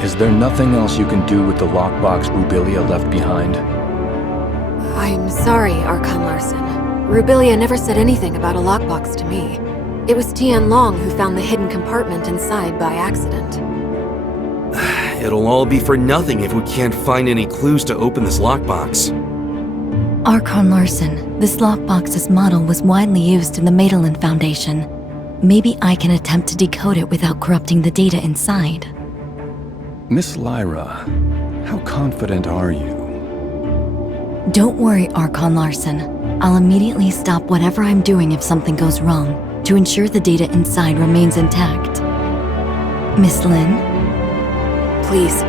is there nothing else you can do with the lockbox Rubilia left behind? I'm sorry, Archon Larson. Rubilia never said anything about a lockbox to me. It was Tianlong who found the hidden compartment inside by accident. It'll all be for nothing if we can't find any clues to open this lockbox. Archon Larson, this lockbox's model was widely used in the Madelin Foundation. Maybe I can attempt to decode it without corrupting the data inside. Miss Lyra, how confident are you? Don't worry, Archon Larson. I'll immediately stop whatever I'm doing if something goes wrong, to ensure the data inside remains intact. Miss Lin? Please.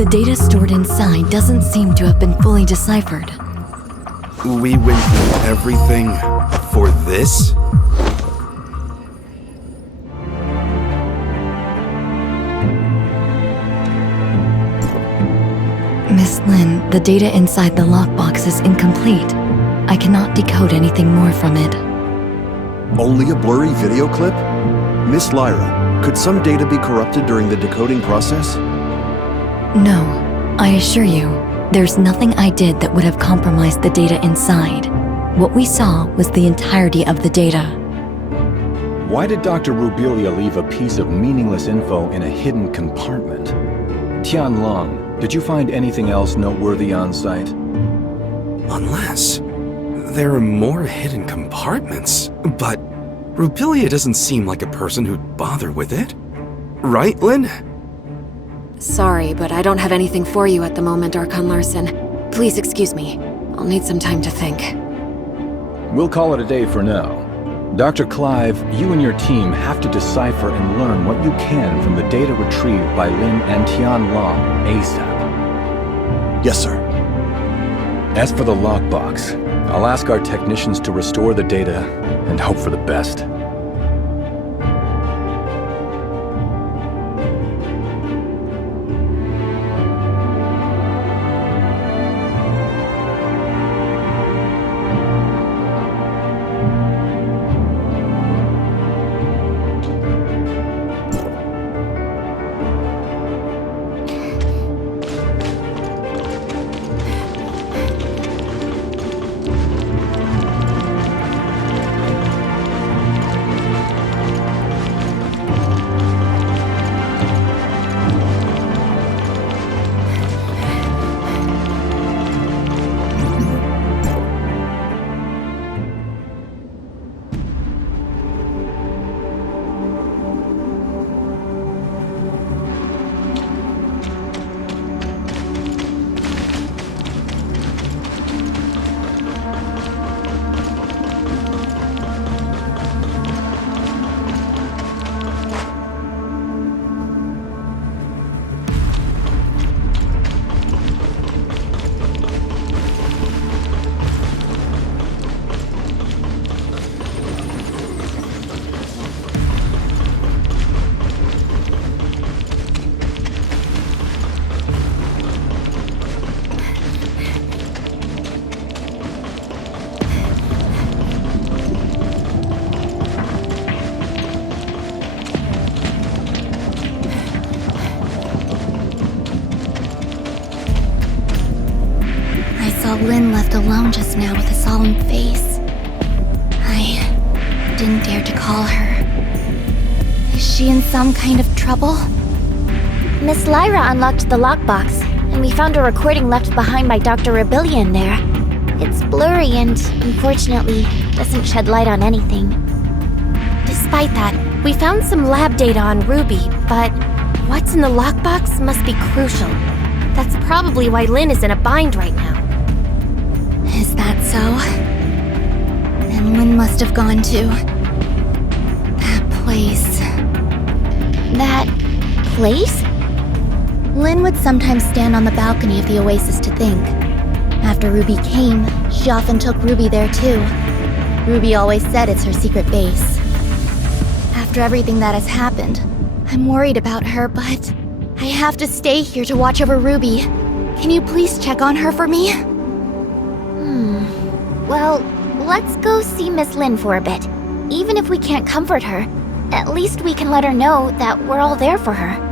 The data stored inside doesn't seem to have been fully deciphered. We went through everything for this? Miss Lin, the data inside the lockbox is incomplete. I cannot decode anything more from it. Only a blurry video clip? Miss Lyra, could some data be corrupted during the decoding process? No, I assure you, there's nothing I did that would have compromised the data inside. What we saw was the entirety of the data. Why did Dr. Rubilia leave a piece of meaningless info in a hidden compartment? Tianlong, did you find anything else noteworthy on site? Unless there are more hidden compartments. But Rubilia doesn't seem like a person who'd bother with it. Right, Lin? Sorry, but I don't have anything for you at the moment, Archon Larson. Please excuse me. I'll need some time to think. We'll call it a day for now. Dr. Clive, you and your team have to decipher and learn what you can from the data retrieved by Lin and Tianlong ASAP. Yes, sir. As for the lockbox, I'll ask our technicians to restore the data and hope for the best. Lin left alone just now with a solemn face. I didn't dare to call her. Is she in some kind of trouble? Miss Lyra unlocked the lockbox, and we found a recording left behind by Dr. Rubilia in there. It's blurry and, unfortunately, doesn't shed light on anything. Despite that, we found some lab data on Ruby, but what's in the lockbox must be crucial. That's probably why Lin is in a bind right now. Is that so. And Lynn must have gone to... that place. That place? Lynn would sometimes stand on the balcony of the oasis to think. After Ruby came, she often took Ruby there too. Ruby always said it's her secret base. After everything that has happened, I'm worried about her, but I have to stay here to watch over Ruby. Can you please check on her for me? Well, let's go see Miss Lynn for a bit. Even if we can't comfort her, at least we can let her know that we're all there for her.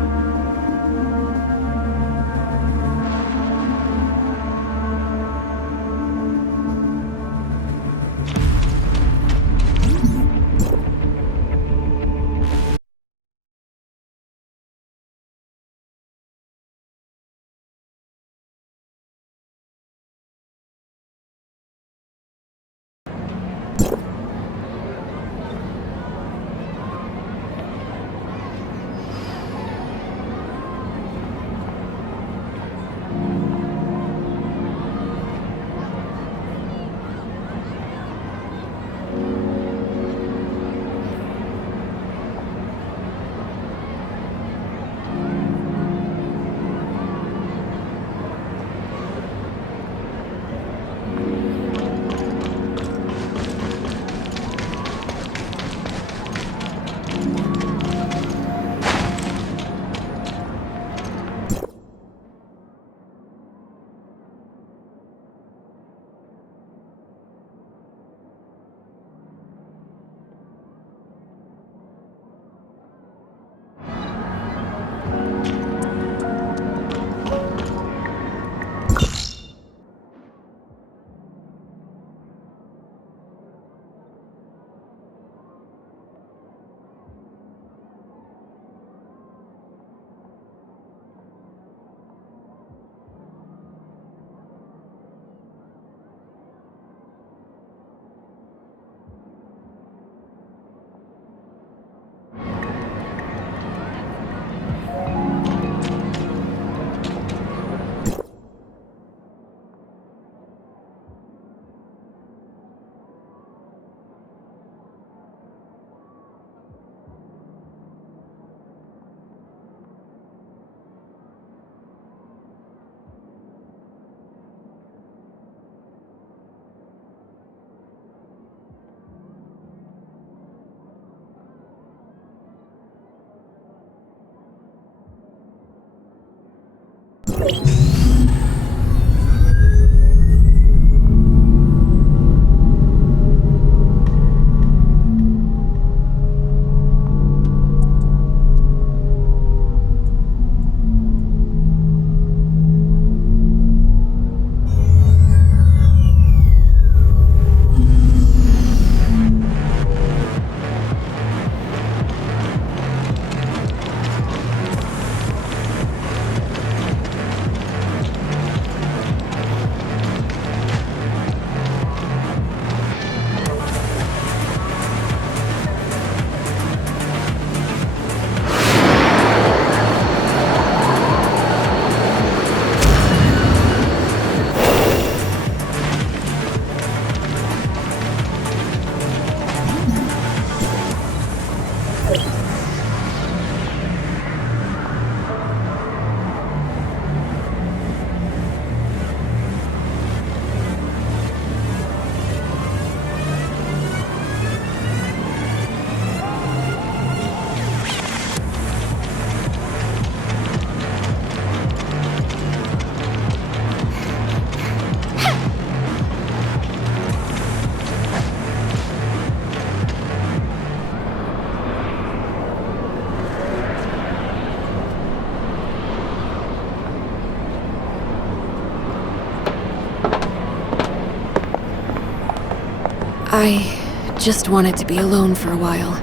I just wanted to be alone for a while.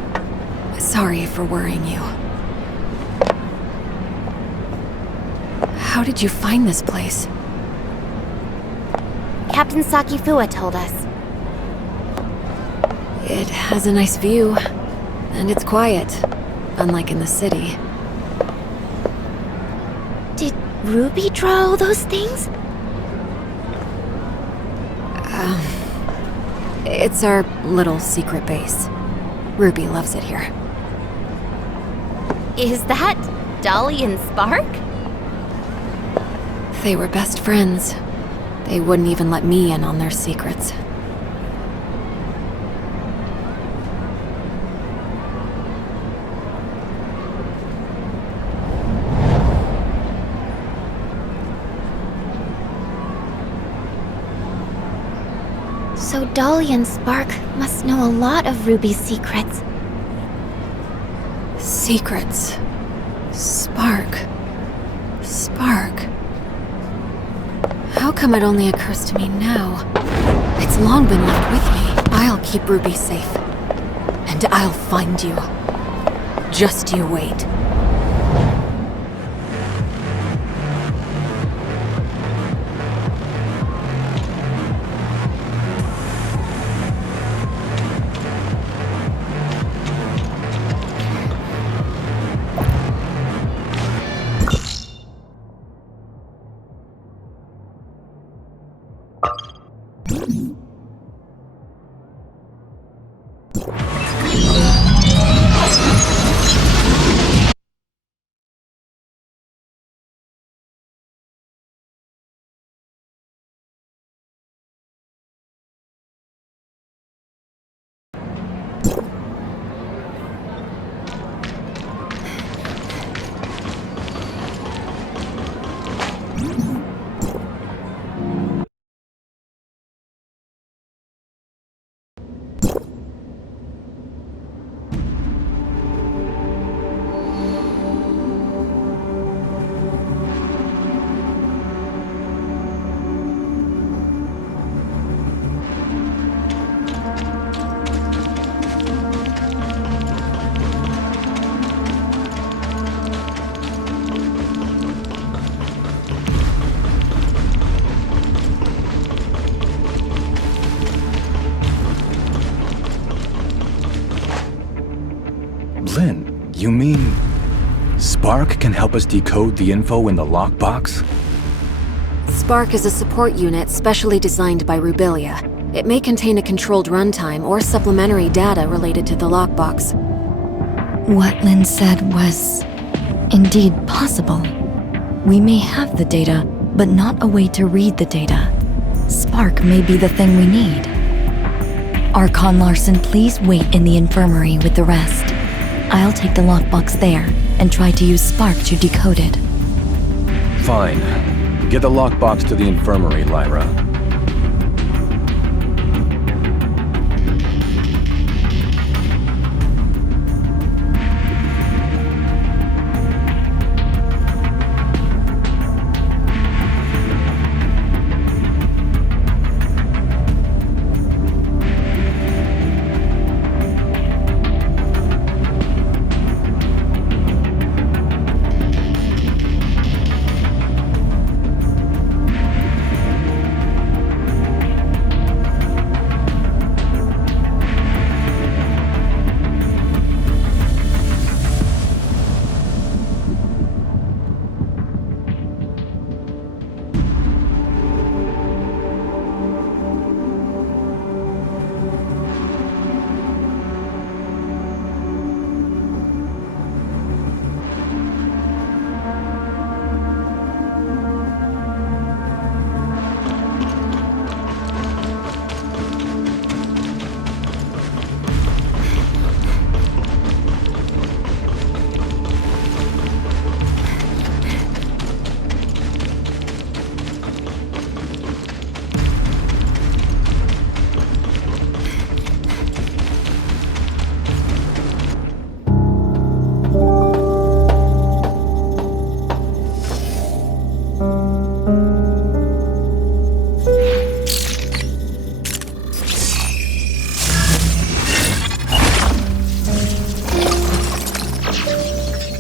Sorry for worrying you. How did you find this place? Captain Sakifua told us. It has a nice view, and it's quiet, unlike in the city. Did Ruby draw all those things? It's our little secret base. Ruby loves it here. Is that Dolly and Spark? They were best friends. They wouldn't even let me in on their secrets. So Dolly and Spark must know a lot of Ruby's secrets. Secrets. Spark. How come it only occurs to me now? It's long been left with me. I'll keep Ruby safe. And I'll find you. Just you wait. Lynn, you mean Spark can help us decode the info in the lockbox? Spark is a support unit specially designed by Rubilia. It may contain a controlled runtime or supplementary data related to the lockbox. What Lynn said was indeed possible. We may have the data, but not a way to read the data. Spark may be the thing we need. Archon Larson, please wait in the infirmary with the rest. I'll take the lockbox there and try to use Spark to decode it. Fine. Get the lockbox to the infirmary, Lyra.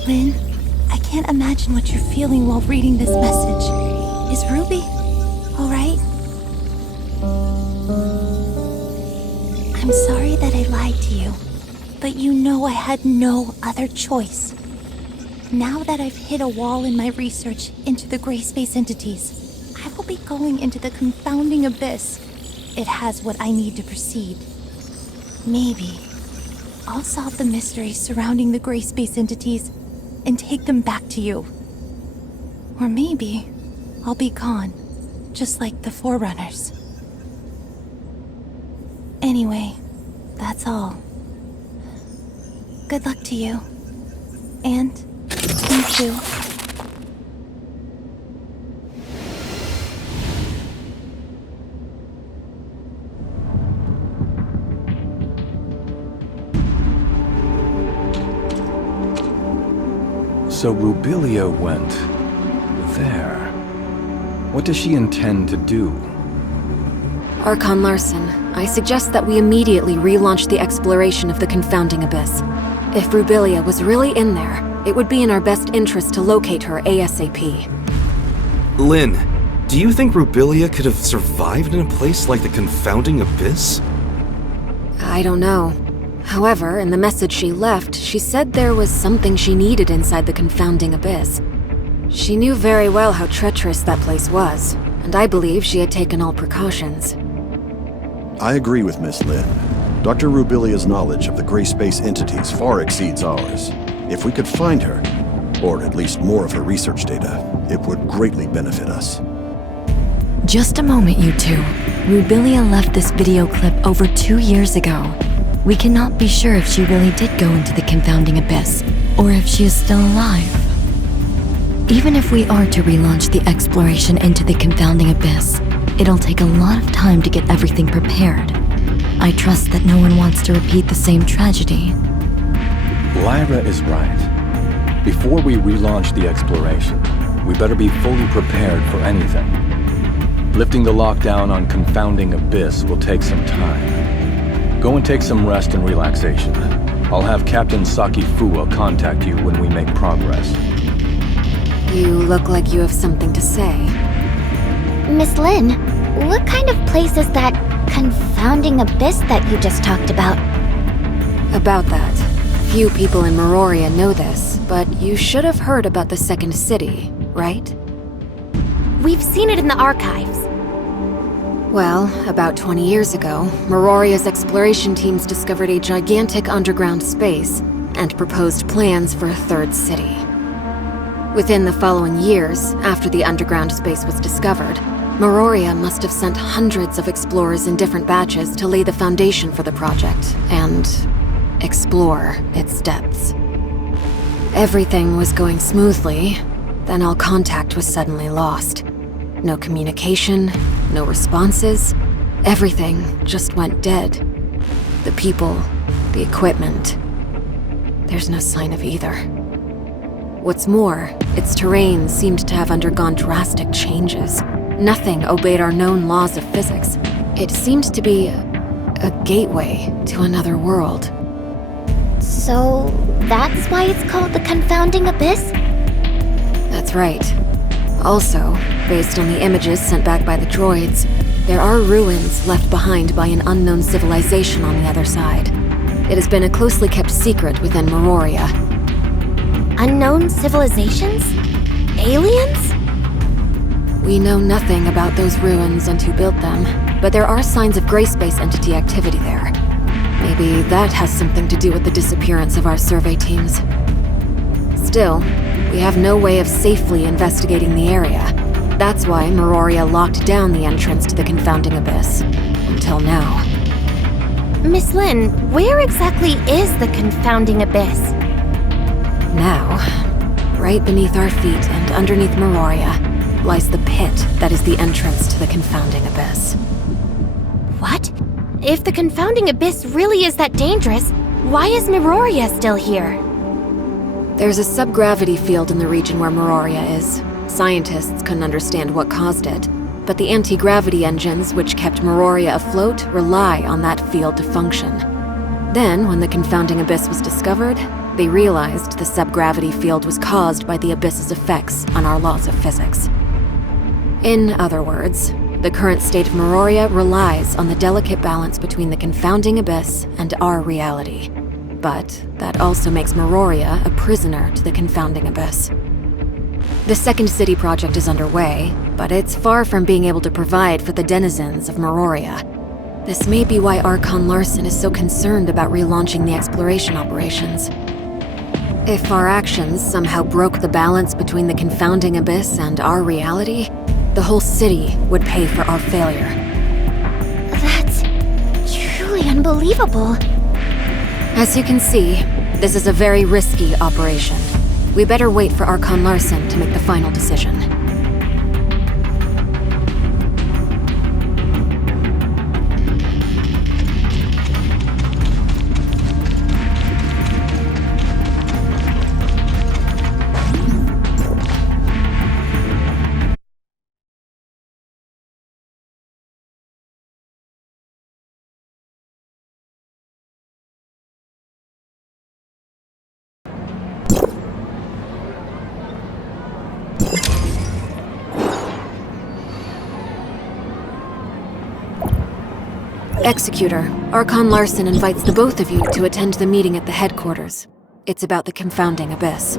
Lynn, I can't imagine what you're feeling while reading this message. Is Ruby all right? I'm sorry that I lied to you, but you know I had no other choice. Now that I've hit a wall in my research into the gray space entities, I will be going into the confounding abyss. it has what I need to proceed. Maybe I'll solve the mysteries surrounding the gray space entities and take them back to you. Or maybe I'll be gone, just like the Forerunners. Anyway, that's all. Good luck to you. And you too. So Rubilia went there. What does she intend to do? Archon Larson, I suggest that we immediately relaunch the exploration of the confounding abyss. If Rubilia was really in there, it would be in our best interest to locate her ASAP. Lynn, do you think Rubilia could have survived in a place like the confounding abyss? I don't know. However, in the message she left, she said there was something she needed inside the confounding abyss. She knew very well how treacherous that place was, and I believe she had taken all precautions. I agree with Miss Lin. Dr. Rubilia's knowledge of the gray space entities far exceeds ours. If we could find her, or at least more of her research data, it would greatly benefit us. Just a moment, you two. Rubilia left this video clip over 2 years ago. We cannot be sure if she really did go into the confounding abyss, or if she is still alive. Even if we are to relaunch the exploration into the confounding abyss, it'll take a lot of time to get everything prepared. I trust that no one wants to repeat the same tragedy. Lyra is right. Before we relaunch the exploration, we better be fully prepared for anything. Lifting the lockdown on confounding abyss will take some time. Go and take some rest and relaxation. I'll have Captain Saki Fuwa contact you when we make progress. You look like you have something to say. Miss Lin, what kind of place is that confounding abyss that you just talked about? About that, few people in Meroria know this, but you should have heard about the second city, right? We've seen it in the archives. Well, about 20 years ago, Meroria's exploration teams discovered a gigantic underground space and proposed plans for a third city. Within the following years, after the underground space was discovered, Meroria must have sent hundreds of explorers in different batches to lay the foundation for the project and explore its depths. Everything was going smoothly, then all contact was suddenly lost. No communication, no responses. Everything just went dead. The people, the equipment. There's no sign of either. What's more, its terrain seemed to have undergone drastic changes. Nothing obeyed our known laws of physics. It seemed to be a gateway to another world. So, that's why it's called the confounding abyss? That's right. Also, based on the images sent back by the droids, there are ruins left behind by an unknown civilization on the other side. It has been a closely kept secret within Meroria. Unknown civilizations? Aliens? We know nothing about those ruins and who built them, but there are signs of gray space entity activity there. Maybe that has something to do with the disappearance of our survey teams. Still, we have no way of safely investigating the area. That's why Meroria locked down the entrance to the confounding abyss. Until now. Miss Lin, where exactly is the confounding abyss? Now, right beneath our feet and underneath Meroria, lies the pit that is the entrance to the confounding abyss. What? If the confounding abyss really is that dangerous, why is Meroria still here? There's a subgravity field in the region where Meroria is. Scientists couldn't understand what caused it, but the anti-gravity engines which kept Meroria afloat rely on that field to function. Then, when the confounding abyss was discovered, they realized the subgravity field was caused by the abyss's effects on our laws of physics. In other words, the current state of Meroria relies on the delicate balance between the confounding abyss and our reality. But that also makes Meroria a prisoner to the confounding abyss. The second city project is underway, but it's far from being able to provide for the denizens of Meroria. This may be why Archon Larson is so concerned about relaunching the exploration operations. If our actions somehow broke the balance between the confounding abyss and our reality, the whole city would pay for our failure. That's truly unbelievable. As you can see, this is a very risky operation. We better wait for Archon Larson to make the final decision. Executor, Archon Larson invites the both of you to attend the meeting at the headquarters. It's about the confounding abyss.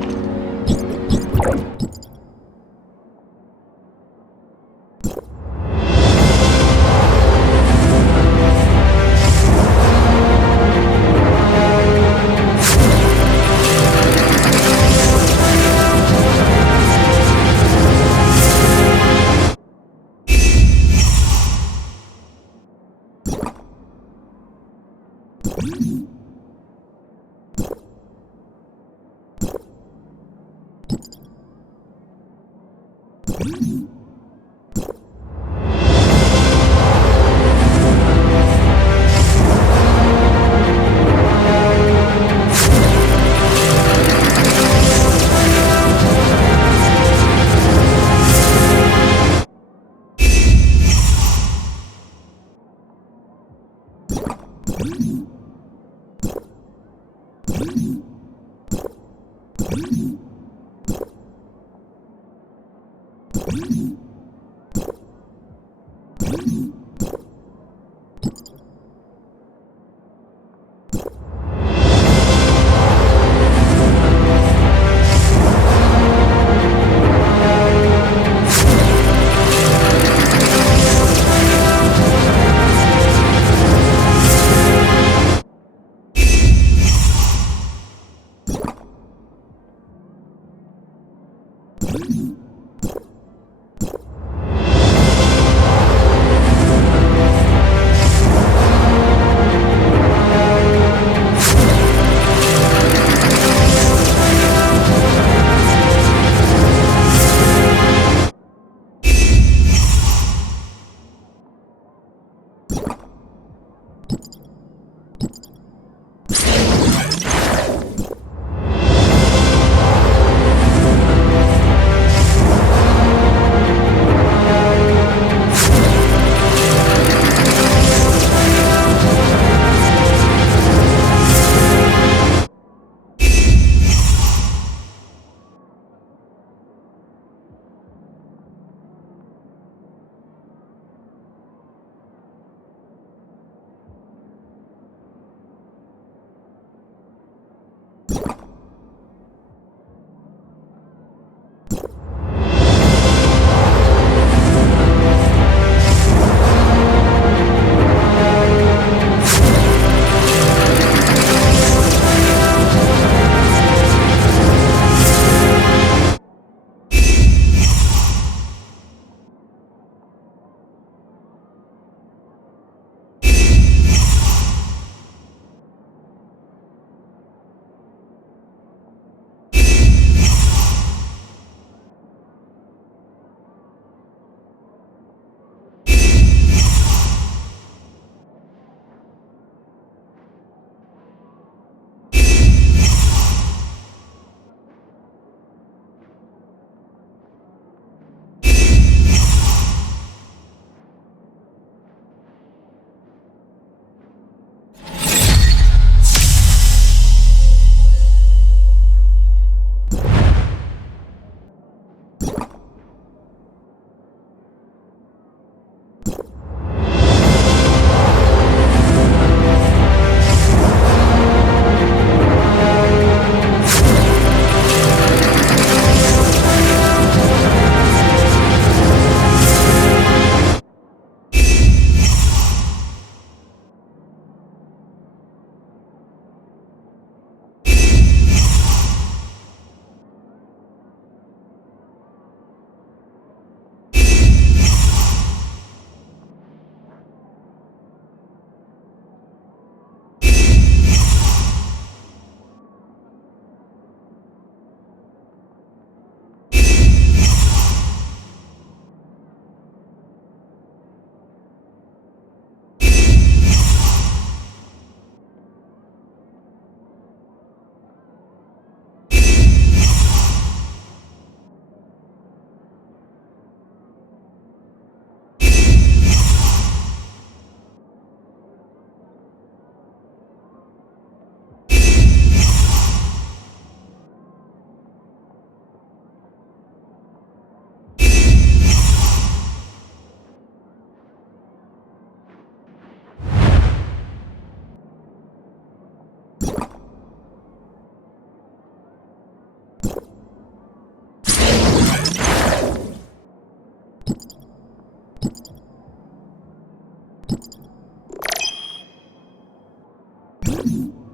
you